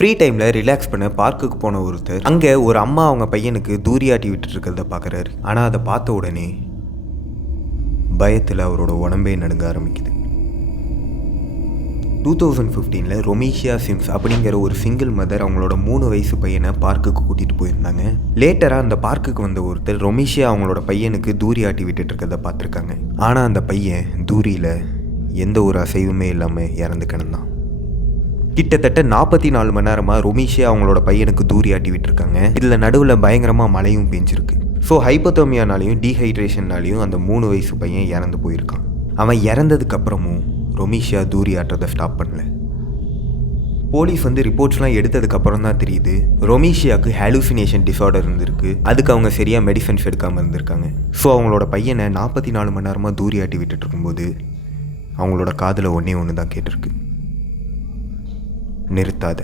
Free டைமில் relax பண்ண பார்க்குக்கு போன ஒருத்தர் அங்கே ஒரு அம்மா அவங்க பையனுக்கு தூரியாட்டி விட்டுட்டு இருக்கிறத பார்க்குறாரு. ஆனால் அதை பார்த்த உடனே பயத்தில் அவரோட உடம்பே நடுங்க ஆரம்பிக்குது. 2015 ரொமீஷியா சிம்ஸ் அப்படிங்கிற ஒரு சிங்கிள் மதர் அவங்களோட 3 வயசு பையனை பார்க்குக்கு கூட்டிகிட்டு போயிருந்தாங்க. லேட்டராக அந்த பார்க்குக்கு வந்த ஒருத்தர் ரொமீஷியா அவங்களோட பையனுக்கு தூரியாட்டி விட்டுட்டு இருக்கிறத பார்த்துருக்காங்க. ஆனால் அந்த பையன் தூரியில் எந்த ஒரு அசைவுமே இல்லாமல் இறந்து கிடந்தான். கிட்டத்தட்ட 44 மணி நேரமாக ரொமீஷியா அவங்களோட பையனுக்கு தூரியாட்டி விட்டுருக்காங்க. இதில் நடுவில் பயங்கரமாக மழையும் பெஞ்சிருக்கு. ஸோ ஹைப்போதோமியானாலையும் டீஹைட்ரேஷன்னாலையும் அந்த 3 வயசு பையன் இறந்து போயிருக்கான். அவன் இறந்ததுக்கப்புறமும் ரொமீஷியா தூரியாட்டுறதை ஸ்டாப் பண்ணல. போலீஸ் ரிப்போர்ட்ஸ்லாம் எடுத்ததுக்கப்புறம் தான் தெரியுது ரொமீஷியாவுக்கு ஹாலுசினேஷன் டிஸார்டர் இருந்திருக்கு. அதுக்கு அவங்க சரியாக மெடிசன்ஸ் எடுக்காமல் இருந்திருக்காங்க. ஸோ அவங்களோட பையனை 44 மணி நேரமாக தூரியாட்டி விட்டுட்டு இருக்கும்போது அவங்களோட காதில் ஒன்றே ஒன்று தான் கேட்டிருக்கு, நிறுத்தாத.